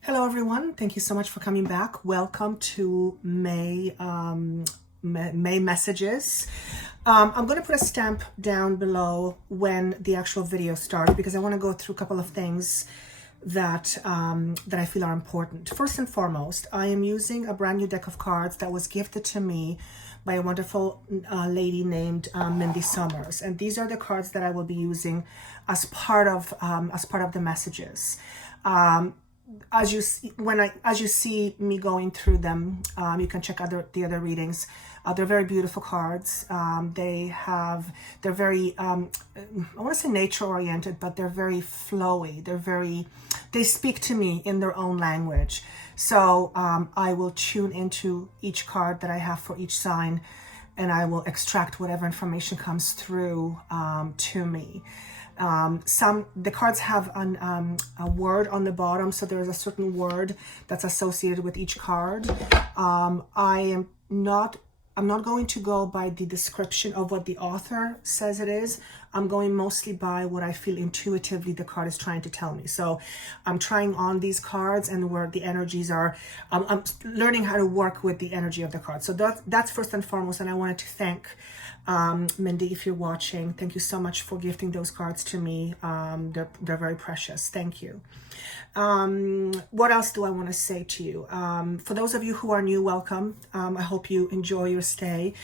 Hello, everyone. Thank you so much for coming back. Welcome to May Messages. I'm going to put a stamp down below when the actual video starts because I want to go through a couple of things that I feel are important. First and foremost, I am using a brand new deck of cards that was gifted to me by a wonderful lady named Mindy Summers, and these are the cards that I will be using as part of the messages. As you see me going through them, you can check the other readings. They're very beautiful cards. They're very I want to say nature oriented, but they're very flowy. They speak to me in their own language. So I will tune into each card that I have for each sign, and I will extract whatever information comes through to me. The cards have a word on the bottom, so there is a certain word that's associated with each card. I'm not going to go by the description of what the author says it is. I'm going mostly by what I feel intuitively the card is trying to tell me. So I'm trying on these cards and where the energies are. I'm learning how to work with the energy of the card. So that's first and foremost. And I wanted to thank Mindy, if you're watching. Thank you so much for gifting those cards to me. They're very precious. Thank you. What else do I want to say to you? For those of you who are new, welcome. I hope you enjoy your stay.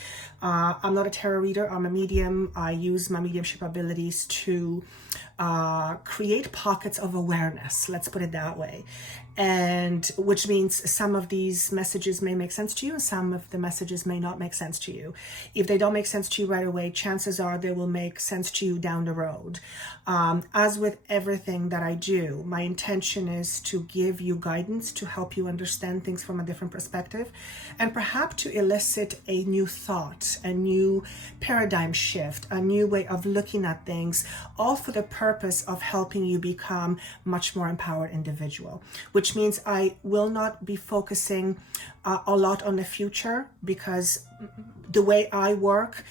I'm not a tarot reader. I'm a medium. I use my mediumship abilities to create pockets of awareness. Let's put it that way. And which means some of these messages may make sense to you and some of the messages may not make sense to you. If they don't make sense to you right away, chances are they will make sense to you down the road. As with everything that I do, my intention is to give you guidance to help you understand things from a different perspective and perhaps to elicit a new thought, a new paradigm shift, a new way of looking at things, all for the purpose of helping you become much more empowered individual, which means I will not be focusing a lot on the future because the way I work,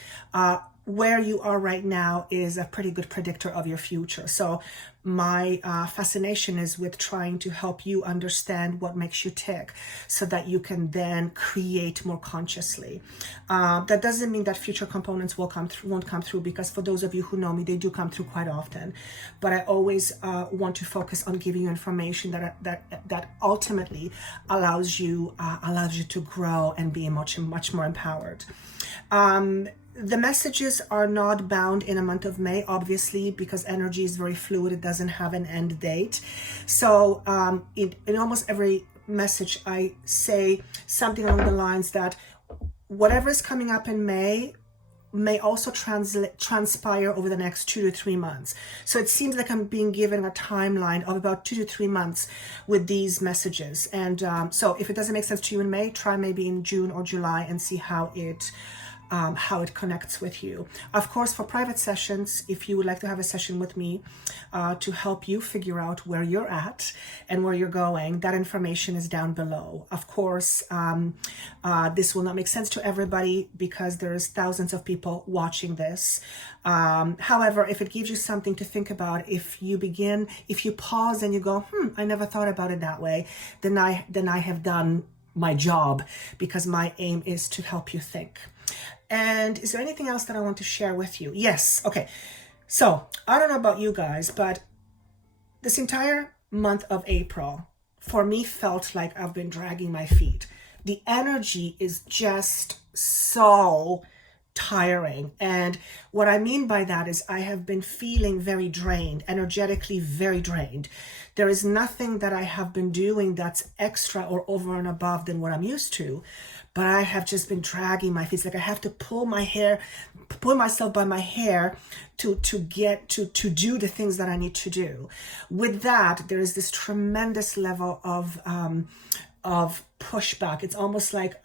where you are right now is a pretty good predictor of your future. So my fascination is with trying to help you understand what makes you tick so that you can then create more consciously. That doesn't mean that future components won't come through, because for those of you who know me, they do come through quite often. But I always want to focus on giving you information that ultimately allows you to grow and be much more empowered. The messages are not bound in a month of May, obviously, because energy is very fluid. It doesn't have an end date. So in almost every message, I say something along the lines that whatever is coming up in May also transpire over the next 2 to 3 months. So it seems like I'm being given a timeline of about 2 to 3 months with these messages. And so if it doesn't make sense to you in May, try maybe in June or July and see how it connects with you. Of course, for private sessions, if you would like to have a session with me to help you figure out where you're at and where you're going, that information is down below. Of course, this will not make sense to everybody because there's thousands of people watching this. However, if it gives you something to think about, if you pause and you go, I never thought about it that way, then I have done my job, because my aim is to help you think. And is there anything else that I want to share with you? Yes. Okay. So I don't know about you guys, but this entire month of April for me felt like I've been dragging my feet. The energy is just so tiring. And what I mean by that is I have been feeling very drained, energetically very drained. There is nothing that I have been doing that's extra or over and above than what I'm used to. But I have just been dragging my feet. It's like I have to pull myself by my hair to do the things that I need to do. With that, there is this tremendous level of pushback. It's almost like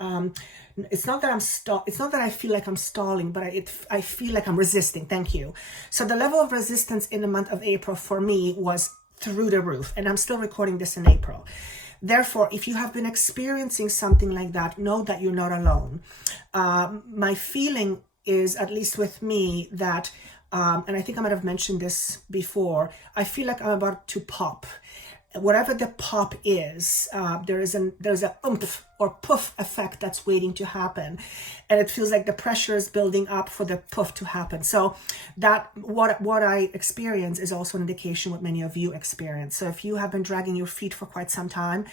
it's not that I feel like I'm stalling, but I feel like I'm resisting. Thank you. So the level of resistance in the month of April for me was through the roof, and I'm still recording this in April. Therefore, if you have been experiencing something like that, know that you're not alone. My feeling is, at least with me, that, and I think I might have mentioned this before, I feel like I'm about to pop. whatever the pop is, there's a oomph or puff effect that's waiting to happen, and it feels like the pressure is building up for the puff to happen. So that what I experience is also an indication what many of you experience. So if you have been dragging your feet for quite some time,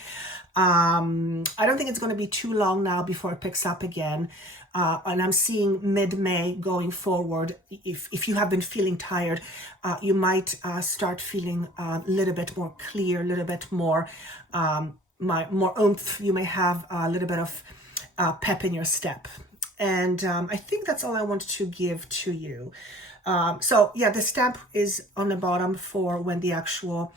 I don't think it's going to be too long now before it picks up again. And I'm seeing mid-May going forward. If you have been feeling tired, you might start feeling a little bit more clear, a little bit more more oomph. You may have a little bit of pep in your step. And I think that's all I wanted to give to you. So yeah, the stamp is on the bottom for when the actual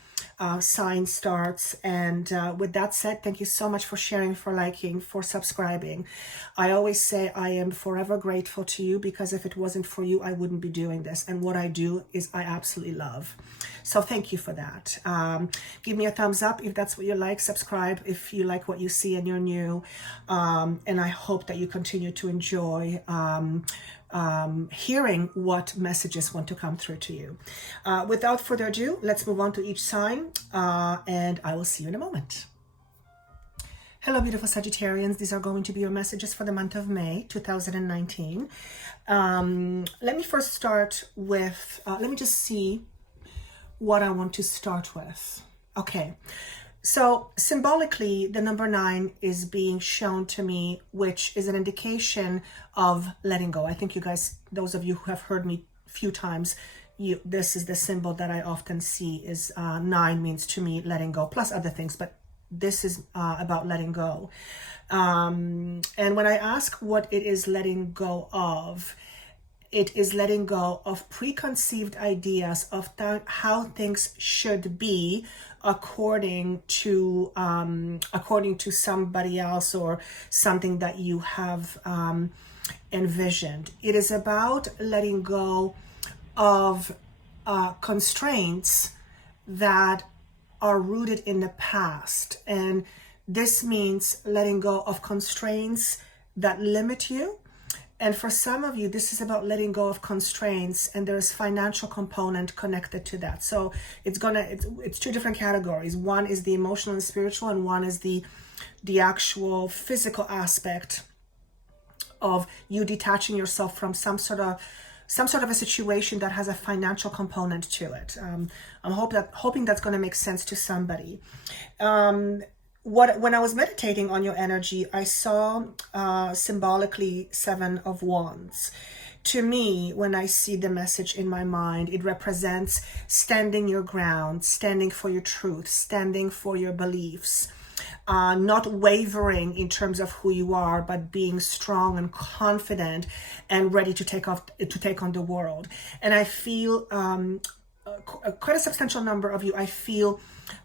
sign starts. And with that said, thank you so much for sharing, for liking, for subscribing. I always say I am forever grateful to you, because if it wasn't for you, I wouldn't be doing this. And what I do is I absolutely love. So thank you for that. Give me a thumbs up if that's what you like. Subscribe if you like what you see and you're new. And I hope that you continue to enjoy hearing what messages want to come through to you. Without further ado, let's move on to each sign, and I will see you in a moment. Hello, beautiful Sagittarians. These are going to be your messages for the month of May 2019. Let me first start with, let me just see what I want to start with. Okay. So symbolically, the number 9 is being shown to me, which is an indication of letting go. I think you guys, those of you who have heard me a few times, this is the symbol that I often see is 9 means to me letting go, plus other things, but this is about letting go. And when I ask what it is letting go of, it is letting go of preconceived ideas of how things should be according to somebody else or something that you have envisioned. It is about letting go of constraints that are rooted in the past. And this means letting go of constraints that limit you. And for some of you, this is about letting go of constraints, and there's financial component connected to that. So it's two different categories. One is the emotional and spiritual, and one is the actual physical aspect of you detaching yourself from some sort of a situation that has a financial component to it. I'm hoping that's going to make sense to somebody. When I was meditating on your energy, I saw symbolically 7 of Wands. To me, when I see the message in my mind, it represents standing your ground, standing for your truth, standing for your beliefs, not wavering in terms of who you are, but being strong and confident and ready to take on the world. And I feel quite a substantial number of you, I feel,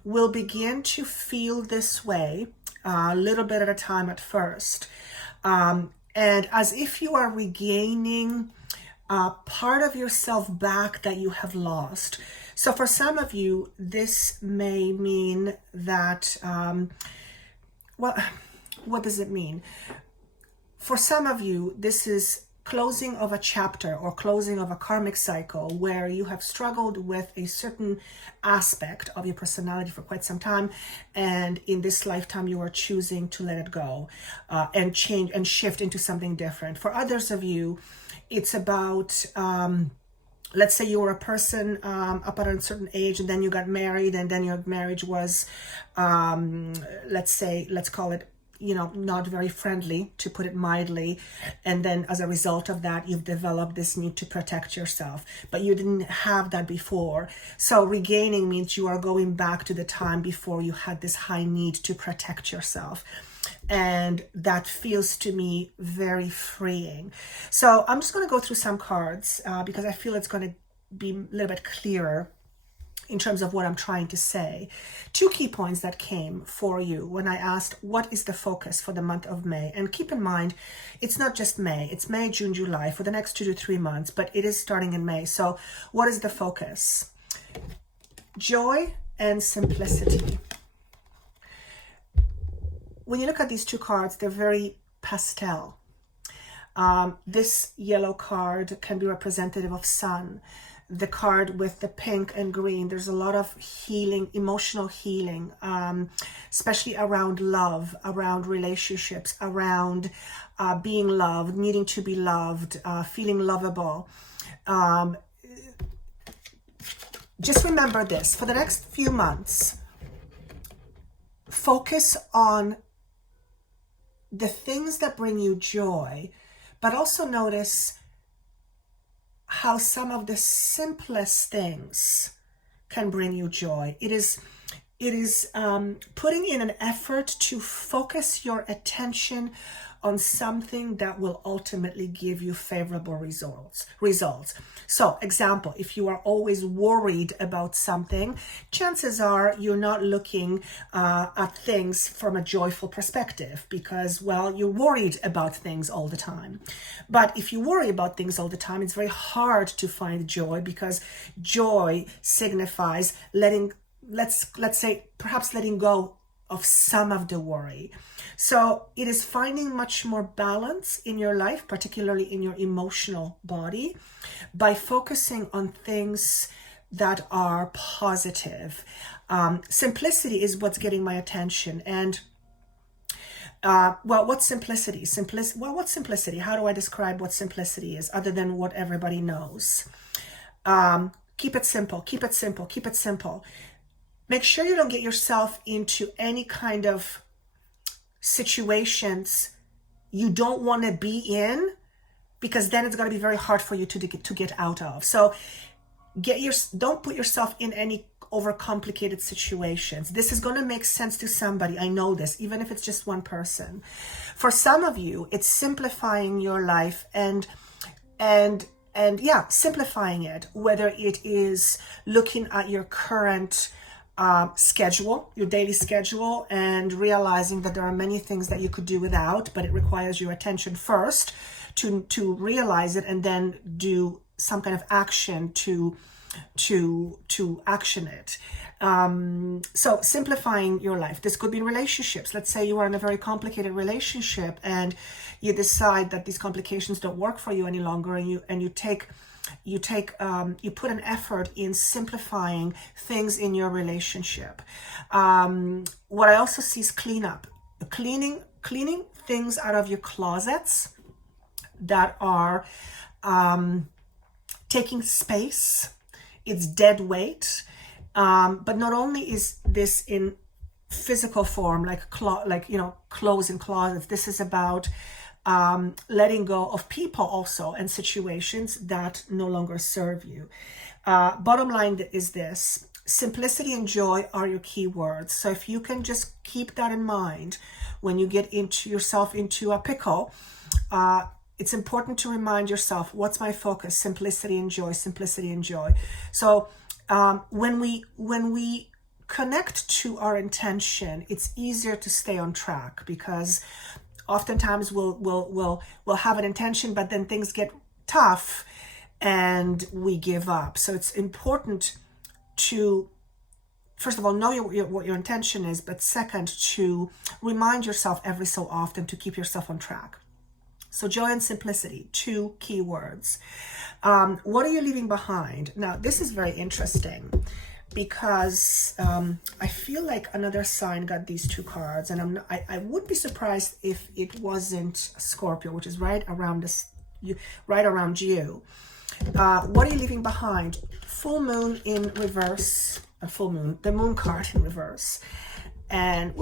will begin to feel this way a little bit at a time at first. And as if you are regaining part of yourself back that you have lost. So for some of you, this may mean that, well, what does it mean? For some of you, this is closing of a chapter or closing of a karmic cycle where you have struggled with a certain aspect of your personality for quite some time, and in this lifetime you are choosing to let it go and change and shift into something different. For others of you, it's about let's say you were a person up at a certain age, and then you got married, and then your marriage was let's call it, not very friendly, to put it mildly. And then as a result of that, you've developed this need to protect yourself, but you didn't have that before. So regaining means you are going back to the time before you had this high need to protect yourself. And that feels to me very freeing. So I'm just going to go through some cards because I feel it's going to be a little bit clearer in terms of what I'm trying to say. 2 key points that came for you when I asked, what is the focus for the month of May? And keep in mind, it's not just May, it's May, June, July for the next 2 to 3 months, but it is starting in May. So what is the focus? Joy and simplicity. When you look at these 2 cards, they're very pastel. This yellow card can be representative of sun. the card with the pink and green, there's a lot of healing, emotional healing, especially around love, around relationships, around being loved, needing to be loved, feeling lovable. Just remember this, for the next few months, focus on the things that bring you joy, but also notice how some of the simplest things can bring you joy. It is putting in an effort to focus your attention on something that will ultimately give you favorable results. So, example, if you are always worried about something, chances are you're not looking at things from a joyful perspective because, well, you're worried about things all the time. But if you worry about things all the time, it's very hard to find joy, because joy signifies letting, let's say, perhaps letting go of some of the worry. So it is finding much more balance in your life, particularly in your emotional body, by focusing on things that are positive. Simplicity is what's getting my attention. And well, what's simplicity? What's simplicity? How do I describe what simplicity is, other than what everybody knows? Keep it simple, keep it simple, keep it simple. Make sure you don't get yourself into any kind of situations you don't want to be in, because then it's going to be very hard for you to get out of. So don't put yourself in any overcomplicated situations. This is going to make sense to somebody. I know this, even if it's just one person. For some of you, it's simplifying your life and yeah, simplifying it, whether it is looking at your current schedule, your daily schedule, and realizing that there are many things that you could do without, but it requires your attention first to realize it, and then do some kind of action to action it. So simplifying your life. This could be in relationships. Let's say you are in a very complicated relationship and you decide that these complications don't work for you any longer, and you put an effort in simplifying things in your relationship. What I also see is cleanup, cleaning things out of your closets that are taking space. It's dead weight. But not only is this in physical form, like clothes in closets. This is about letting go of people also, and situations that no longer serve you. Bottom line is this: simplicity and joy are your key words. So if you can just keep that in mind when you get yourself into a pickle, it's important to remind yourself, what's my focus? Simplicity and joy, simplicity and joy. So when we connect to our intention, it's easier to stay on track, because oftentimes we'll have an intention, but then things get tough and we give up. So it's important to, first of all, know what your intention is, but second, to remind yourself every so often to keep yourself on track. So joy and simplicity, two key words. What are you leaving behind? Now, this is very interesting, because I feel like another sign got these two cards, and I would be surprised if it wasn't Scorpio, which is right around you. What are you leaving behind? Full moon in reverse. The moon card in reverse, and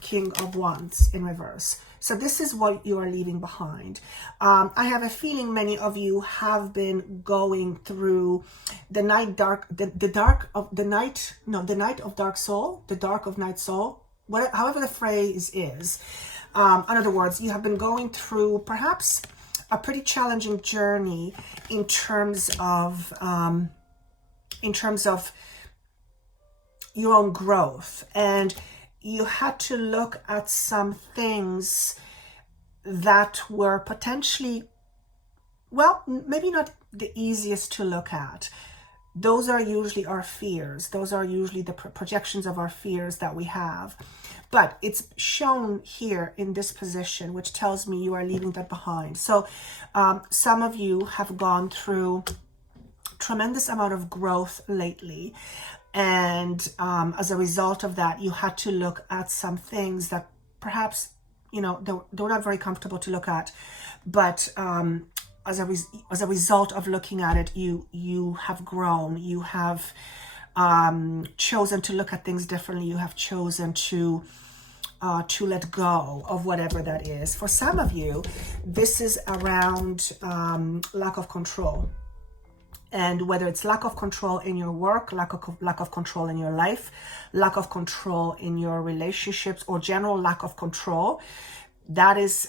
King of Wands in reverse. So this is what you are leaving behind. I have a feeling many of you have been going through the night of dark soul, the dark of night soul, however the phrase is. In other words, you have been going through perhaps a pretty challenging journey in terms of your own growth, and you had to look at some things that were potentially, well, maybe not the easiest to look at. those are usually our fears. Those are usually the projections of our fears that we have. But it's shown here in this position, which tells me you are leaving that behind. So some of you have gone through tremendous amount of growth lately. And as a result of that, you had to look at some things that perhaps, you know, they're not very comfortable to look at. But as a result of looking at it, you have grown. You have chosen to look at things differently. You have chosen to let go of whatever that is. For some of you, this is around lack of control. And whether it's lack of control in your work, lack of control in your life, lack of control in your relationships, or general lack of control, that is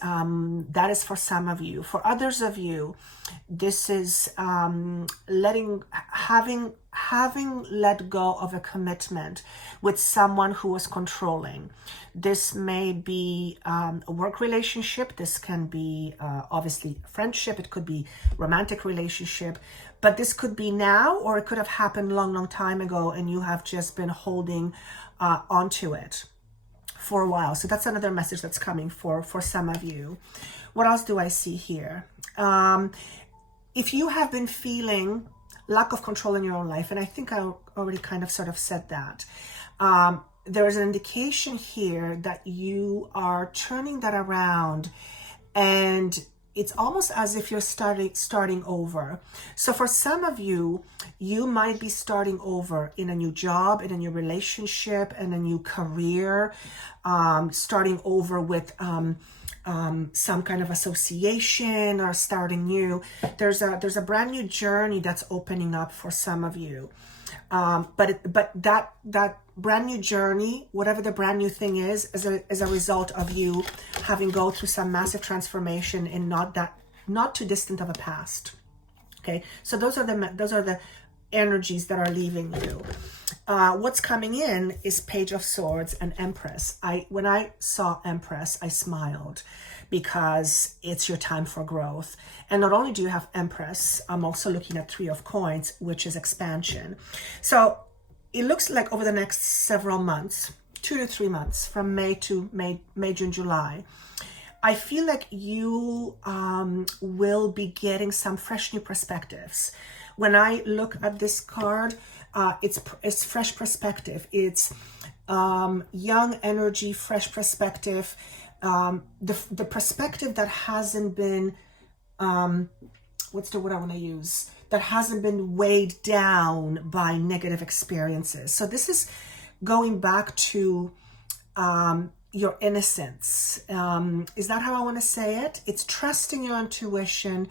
for some of you. For others of you, this is having let go of a commitment with someone who was controlling. This may be a work relationship. This can be obviously friendship. It could be romantic relationship. But this could be now, or it could have happened long time ago, and you have just been holding onto it for a while. So that's another message that's coming for some of you. What else do I see here? If you have been feeling lack of control in your own life, and I think I already kind of sort of said that, there is an indication here that you are turning that around, and it's almost as if you're starting over. So for some of you, you might be starting over in a new job, in a new relationship, in a new career, starting over with some kind of association, or starting new. There's a brand new journey that's opening up for some of you. But that brand new journey, whatever the brand new thing is a result of you having go through some massive transformation in not too distant of a past. Okay, so those are the energies that are leaving you. What's coming in is Page of Swords and Empress. When I saw Empress, I smiled, because it's your time for growth. And not only do you have Empress, I'm also looking at Three of Coins, which is expansion. So it looks like over the next several months, 2 to 3 months, from May, June, July, I feel like you will be getting some fresh new perspectives. When I look at this card, it's fresh perspective. It's young energy, fresh perspective. The perspective that hasn't been, what's the word I want to use? That hasn't been weighed down by negative experiences. So this is going back to your innocence. Is that how I want to say it? It's trusting your intuition.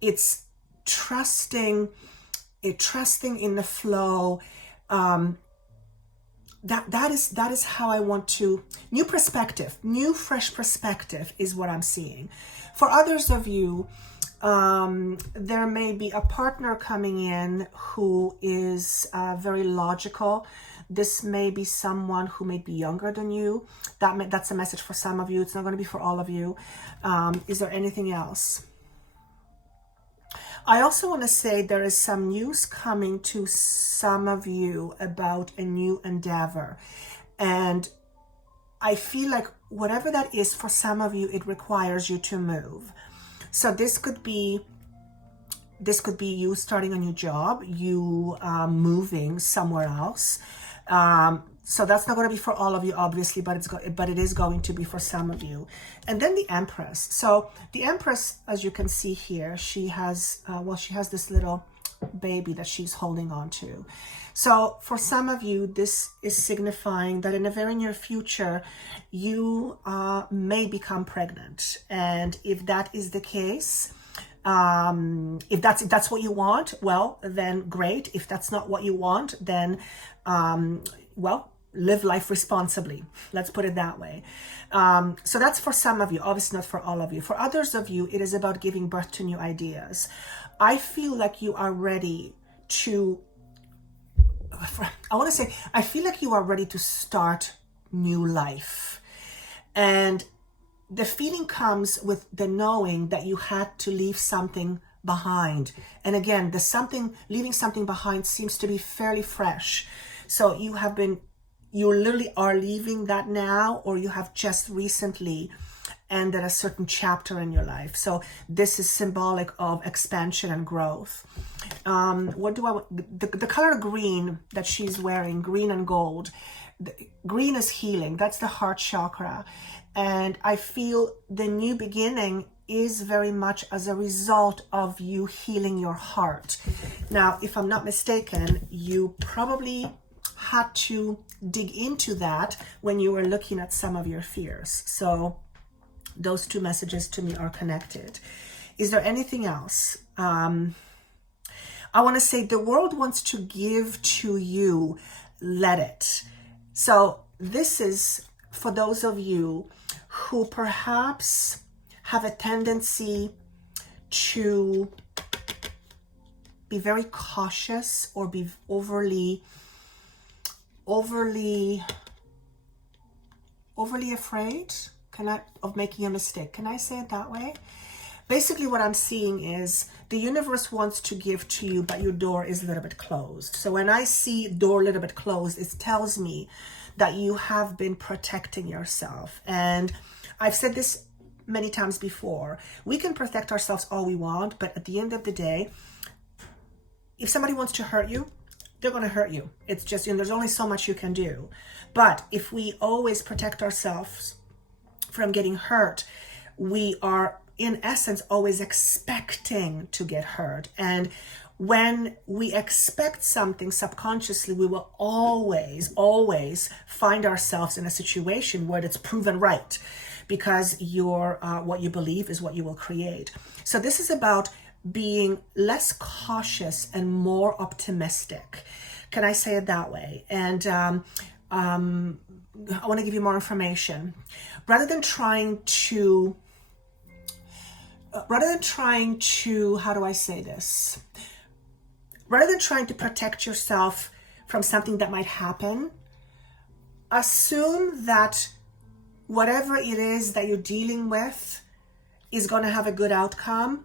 It's trusting in the flow. That is how I want to, new perspective, new fresh perspective is what I'm seeing. For others of you, there may be a partner coming in who is very logical. This may be someone who may be younger than you. That's a message for some of you. It's not going to be for all of you. Is there anything else? I also want to say there is some news coming to some of you about a new endeavor. And I feel like whatever that is, for some of you, it requires you to move. So this could be you starting a new job, you moving somewhere else. So that's not going to be for all of you, obviously, but it is going to be for some of you. And then the Empress. So the Empress, as you can see here, she has this little baby that she's holding on to. So for some of you, this is signifying that in the very near future, you may become pregnant. And if that is the case, if that's what you want, well, then great. If that's not what you want, then well, live life responsibly. Let's put it that way. So that's for some of you, obviously not for all of you. For others of you, it is about giving birth to new ideas. I feel like you are ready to, I feel like you are ready to start new life. And the feeling comes with the knowing that you had to leave something behind. And again, the something, leaving something behind seems to be fairly fresh. So you literally are leaving that now, or you have just recently ended a certain chapter in your life. So this is symbolic of expansion and growth. What do I want? The color green that she's wearing, green and gold. Green is healing. That's the heart chakra. And I feel the new beginning is very much as a result of you healing your heart. Now, if I'm not mistaken, you probably had to dig into that when you were looking at some of your fears. So those two messages to me are connected. Is there anything else? I want to say the world wants to give to you, let it. So this is for those of you who perhaps have a tendency to be very cautious or be overly afraid of making a mistake. Can I say it that way? Basically what I'm seeing is the universe wants to give to you, but your door is a little bit closed. So when I see door a little bit closed, it tells me that you have been protecting yourself. And I've said this many times before. We can protect ourselves all we want, but at the end of the day, if somebody wants to hurt you, they're going to hurt you. It's just, there's only so much you can do. But if we always protect ourselves from getting hurt, we are in essence always expecting to get hurt. And when we expect something subconsciously, we will always find ourselves in a situation where it's proven right, because what you believe is what you will create. So this is about being less cautious and more optimistic. Can I say it that way? And I want to give you more information. Rather than trying to, how do I say this? Rather than trying to protect yourself from something that might happen, assume that whatever it is that you're dealing with is going to have a good outcome.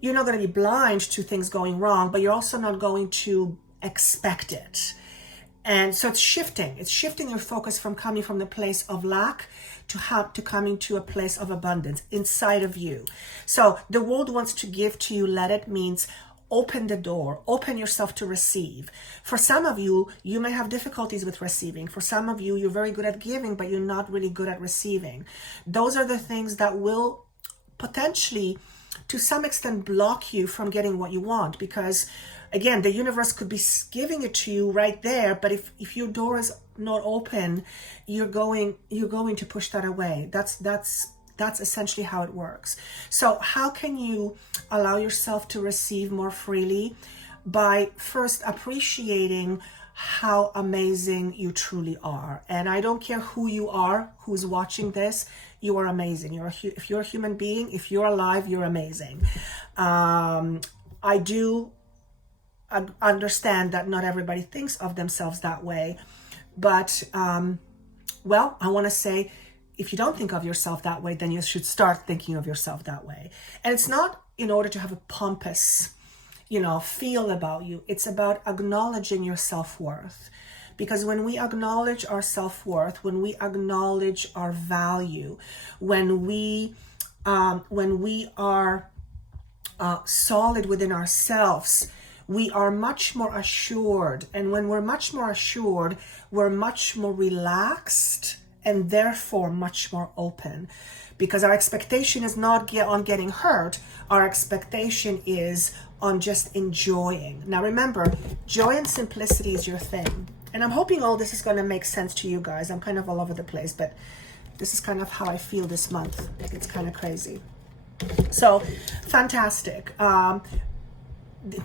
You're not going to be blind to things going wrong, but you're also not going to expect it. And so it's shifting your focus from coming from the place of lack to coming to a place of abundance inside of you. So the world wants to give to you, let it means open the door, open yourself to receive. For some of you, you may have difficulties with receiving. For some of you, you're very good at giving, but you're not really good at receiving. Those are the things that will potentially, to some extent, block you from getting what you want, because again, the universe could be giving it to you right there, but if your door is not open, you're going to push that away. That's essentially how it works. So how can you allow yourself to receive more freely? By first appreciating how amazing you truly are. And I don't care who you are, who's watching this, you are amazing. If you're a human being, if you're alive, you're amazing. I do understand that not everybody thinks of themselves that way, but well, I want to say, if you don't think of yourself that way, then you should start thinking of yourself that way. And it's not in order to have a pompous, feel about you. It's about acknowledging your self-worth. Because when we acknowledge our self-worth, when we acknowledge our value, when we are solid within ourselves, we are much more assured. And when we're much more assured, we're much more relaxed and therefore much more open. Because our expectation is not on getting hurt. Our expectation is on just enjoying. Now remember, joy and simplicity is your thing. And I'm hoping all this is going to make sense to you guys. I'm kind of all over the place, but this is kind of how I feel this month. It's kind of crazy. So, fantastic.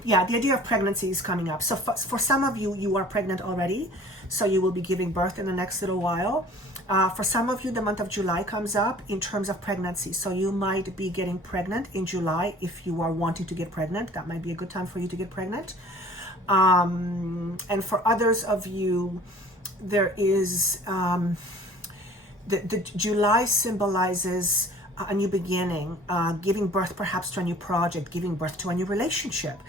Yeah, the idea of pregnancy is coming up. So for some of you, you are pregnant already. So you will be giving birth in the next little while. For some of you, the month of July comes up in terms of pregnancy. So you might be getting pregnant in July. If you are wanting to get pregnant, that might be a good time for you to get pregnant. And for others of you, there is, the July symbolizes a new beginning, giving birth perhaps to a new project, giving birth to a new relationship,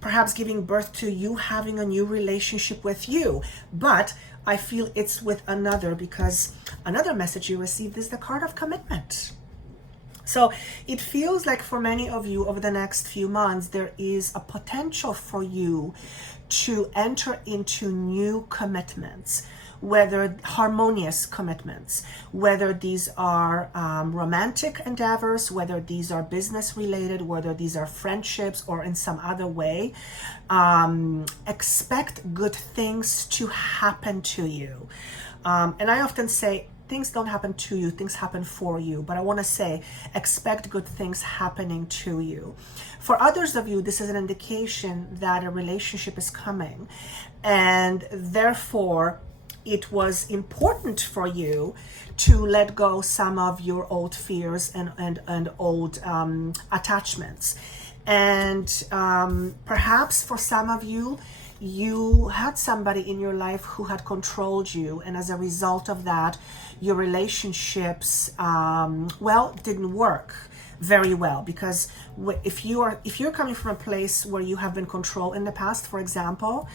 perhaps giving birth to you having a new relationship with you. But I feel it's with another, because another message you received is the card of commitment. So it feels like for many of you over the next few months, there is a potential for you to enter into new commitments, whether harmonious commitments, whether these are romantic endeavors, whether these are business related, whether these are friendships or in some other way. Expect good things to happen to you. And I often say, things don't happen to you, things happen for you. But I want to say, expect good things happening to you. For others of you, this is an indication that a relationship is coming. And therefore, it was important for you to let go some of your old fears and old attachments. And perhaps for some of you, you had somebody in your life who had controlled you, and as a result of that, your relationships didn't work very well. Because if you're coming from a place where you have been controlled in the past, for example,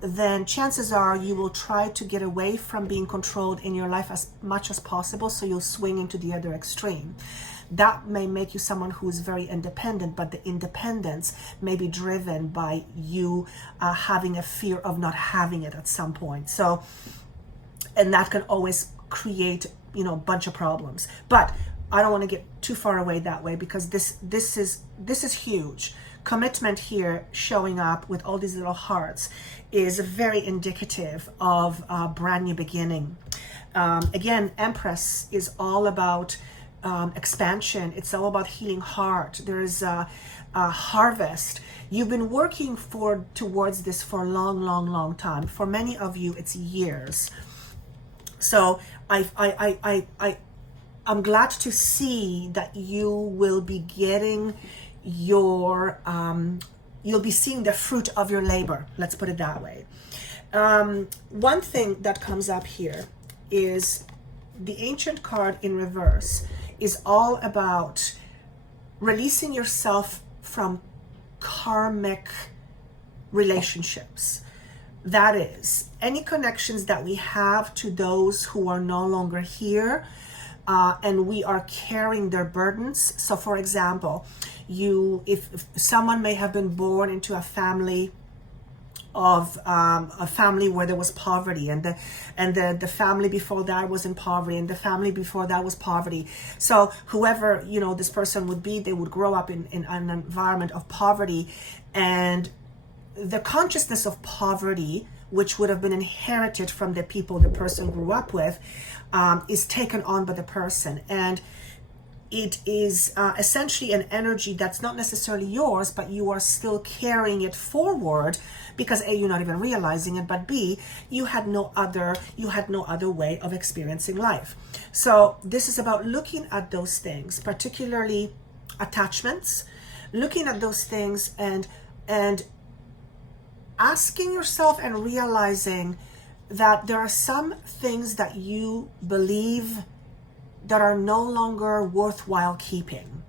then chances are you will try to get away from being controlled in your life as much as possible, so you'll swing into the other extreme. That may make you someone who is very independent, but the independence may be driven by you having a fear of not having it at some point. So, and that can always create, a bunch of problems. But I don't want to get too far away that way, because this is huge. Commitment here showing up with all these little hearts is very indicative of a brand new beginning. Again, Empress is all about expansion. It's all about healing heart. There is a harvest. You've been working towards this for a long time. For many of you, it's years. So I'm glad to see that you will be getting you'll be seeing the fruit of your labor. Let's put it that way. One thing that comes up here is the Ancient card in reverse is all about releasing yourself from karmic relationships. That is, any connections that we have to those who are no longer here, and we are carrying their burdens. So for example, if someone may have been born into a family where there was poverty, and the family before that was in poverty, and the family before that was poverty. So whoever this person would be, they would grow up in an environment of poverty, and the consciousness of poverty, which would have been inherited from the people the person grew up with, is taken on by the person. And it is essentially an energy that's not necessarily yours, but you are still carrying it forward because A, you're not even realizing it, but B, you had no other way of experiencing life. So this is about looking at those things, particularly attachments, looking at those things and asking yourself and realizing that there are some things that you believe that are no longer worthwhile keeping.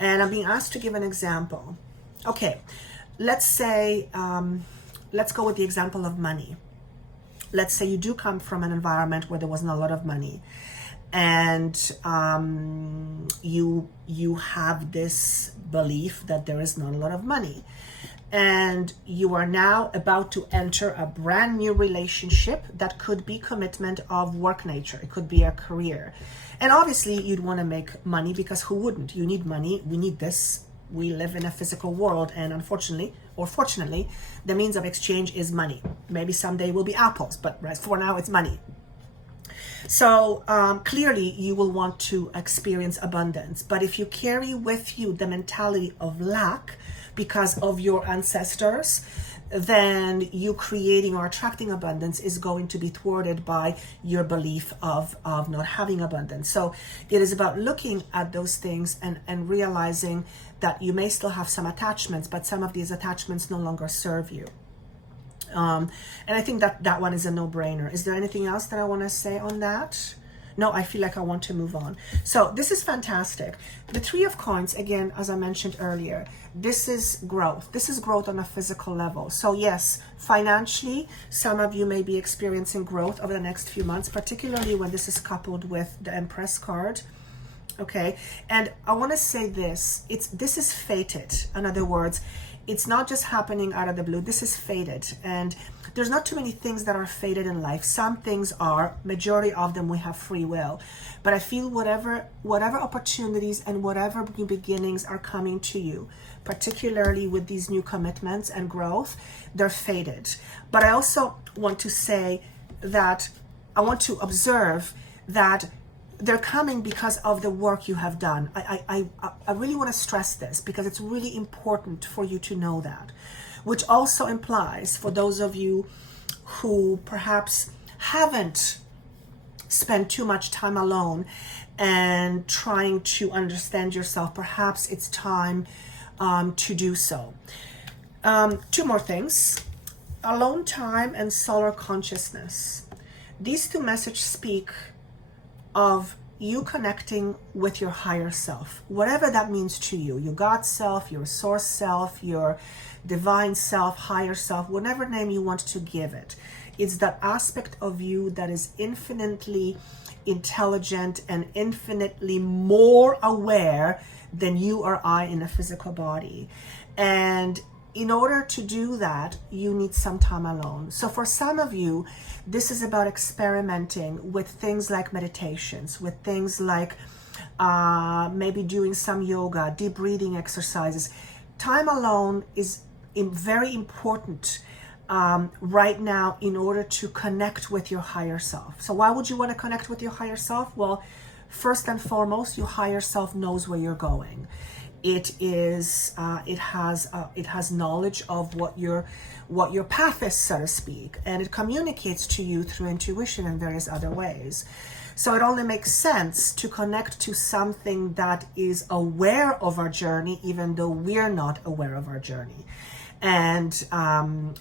And I'm being asked to give an example. Okay, let's say, let's go with the example of money. Let's say you do come from an environment where there wasn't a lot of money, and you have this belief that there is not a lot of money. And you are now about to enter a brand new relationship that could be commitment of work nature. It could be a career. And obviously you'd want to make money, because who wouldn't? You need money. We need this. We live in a physical world, and unfortunately, or fortunately, the means of exchange is money. Maybe someday will be apples, but for now it's money. So clearly you will want to experience abundance. But if you carry with you the mentality of lack because of your ancestors, then you creating or attracting abundance is going to be thwarted by your belief of not having abundance. So it is about looking at those things and realizing that you may still have some attachments, but some of these attachments no longer serve you. And I think that one is a no-brainer. Is there anything else that I want to say on that? No, I feel like I want to move on. So this is fantastic. The Three of Coins, again, as I mentioned earlier, this is growth. This is growth on a physical level. So yes, financially, some of you may be experiencing growth over the next few months, particularly when this is coupled with the Empress card. Okay, and I want to say this, this is fated. In other words, it's not just happening out of the blue. This is fated, and there's not too many things that are fated in life. Some things are, majority of them we have free will, but I feel whatever opportunities and whatever new beginnings are coming to you, particularly with these new commitments and growth, they're fated. But I also want to say that I want to observe that they're coming because of the work you have done. I really want to stress this because it's really important for you to know that, which also implies for those of you who perhaps haven't spent too much time alone and trying to understand yourself, perhaps it's time to do so. Two more things: alone time and solar consciousness. These two messages speak of you connecting with your higher self, whatever that means to you, your God self, your source self, your divine self, higher self, whatever name you want to give it. It's that aspect of you that is infinitely intelligent and infinitely more aware than you or I in a physical body. And in order to do that, you need some time alone. So for some of you, this is about experimenting with things like meditations, with things like maybe doing some yoga, deep breathing exercises. Time alone is very important right now in order to connect with your higher self. So why would you want to connect with your higher self? Well, first and foremost, your higher self knows where you're going. It has knowledge of what your path is, so to speak, and it communicates to you through intuition and various other ways. So it only makes sense to connect to something that is aware of our journey, even though we're not aware of our journey. And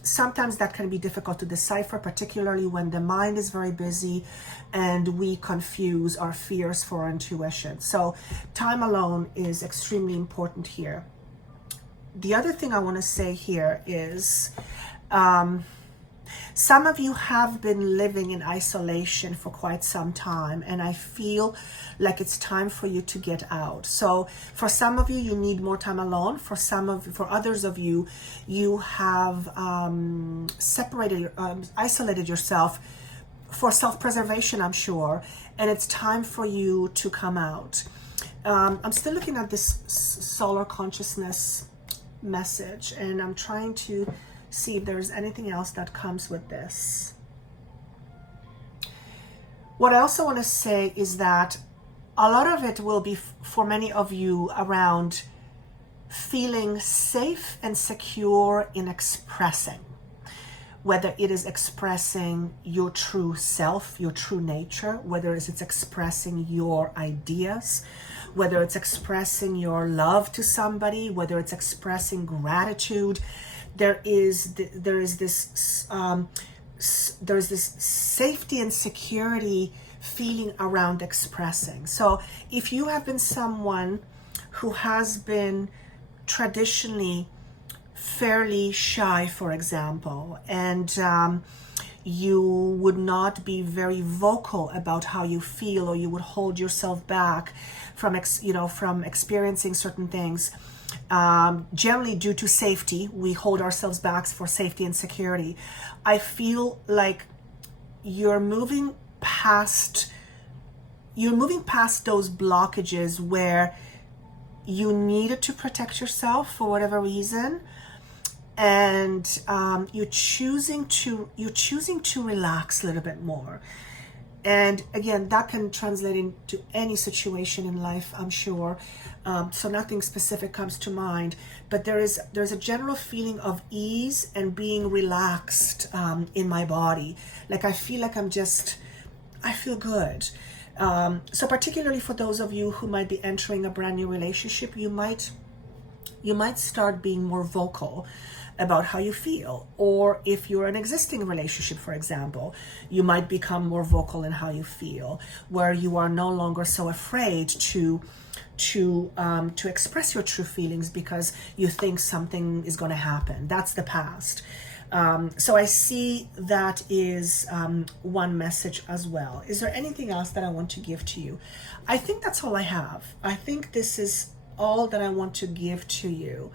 sometimes that can be difficult to decipher, particularly when the mind is very busy and we confuse our fears for our intuition. So time alone is extremely important here. The other thing I want to say here is some of you have been living in isolation for quite some time, and I feel like it's time for you to get out. So for some of you, you need more time alone. For others of you, you have isolated yourself for self-preservation, I'm sure, and it's time for you to come out. I'm still looking at this solar consciousness message, and I'm trying to see if there's anything else that comes with this. What I also want to say is that a lot of it will be for many of you around feeling safe and secure in expressing, whether it is expressing your true self, your true nature, whether it's expressing your ideas, whether it's expressing your love to somebody, whether it's expressing gratitude. There is this safety and security feeling around expressing. So if you have been someone who has been traditionally fairly shy, for example, and you would not be very vocal about how you feel, or you would hold yourself back from experiencing certain things, generally due to safety. We hold ourselves back for safety and security. I feel like you're moving past those blockages where you needed to protect yourself for whatever reason, and you're choosing to relax a little bit more. And again, that can translate into any situation in life, I'm sure. So nothing specific comes to mind, but there's a general feeling of ease and being relaxed in my body. Like I feel like I feel good. So particularly for those of you who might be entering a brand new relationship, you might start being more vocal about how you feel. Or if you're in an existing relationship, for example, you might become more vocal in how you feel, where you are no longer so afraid to express your true feelings because you think something is going to happen. That's the past. So I see that is one message as well. Is there anything else that I want to give to you? I think that's all I have. I think this is all that I want to give to you.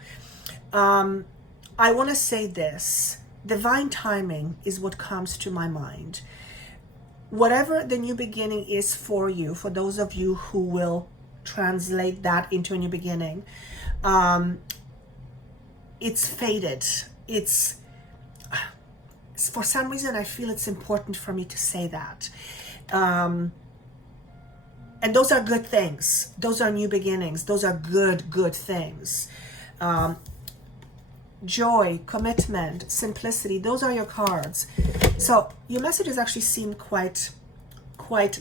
I want to say this. Divine timing is what comes to my mind. Whatever the new beginning is for you, for those of you who will translate that into a new beginning, it's fated. It's for some reason I feel it's important for me to say that. And those are good things. Those are new beginnings. Those are good things. Joy, commitment, simplicity, those are your cards. So your messages actually seem quite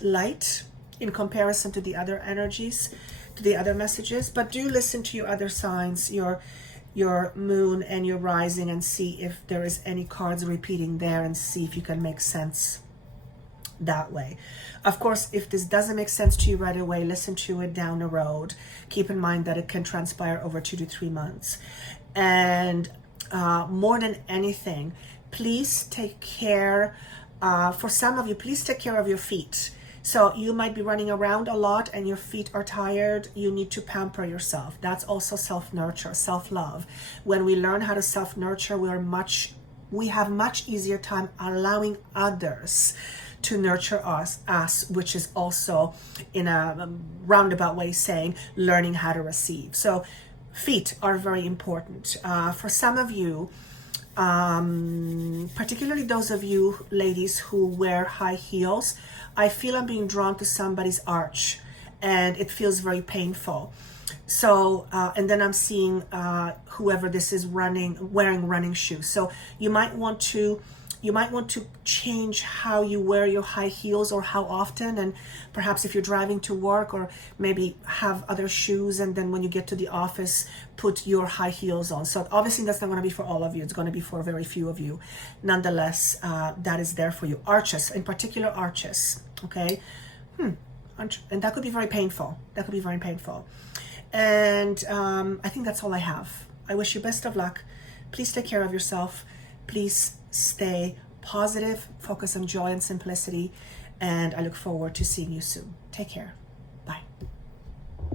light in comparison to the other energies, to the other messages, but do listen to your other signs, your moon and your rising, and see if there is any cards repeating there, and see if you can make sense that way. Of course, if this doesn't make sense to you right away, listen to it down the road. Keep in mind that it can transpire over 2 to 3 months. And more than anything, please take care, for some of you, please take care of your feet. So you might be running around a lot and your feet are tired. You need to pamper yourself. That's also self-nurture, self-love. When we learn how to self-nurture, we have much easier time allowing others to nurture us, which is also, in a roundabout way, saying learning how to receive. So feet are very important. For some of you, particularly those of you ladies who wear high heels, I feel I'm being drawn to somebody's arch and it feels very painful. So, and then I'm seeing whoever this is wearing running shoes. So you might want to change how you wear your high heels or how often, and perhaps if you're driving to work, or maybe have other shoes, and then when you get to the office, put your high heels on. So obviously that's not going to be for all of you. It's going to be for very few of you. Nonetheless, that is there for you. Arches, in particular arches, okay? And that could be very painful. That could be very painful. And I think that's all I have. I wish you best of luck. Please take care of yourself. Please stay positive, focus on joy and simplicity, and I look forward to seeing you soon. Take care.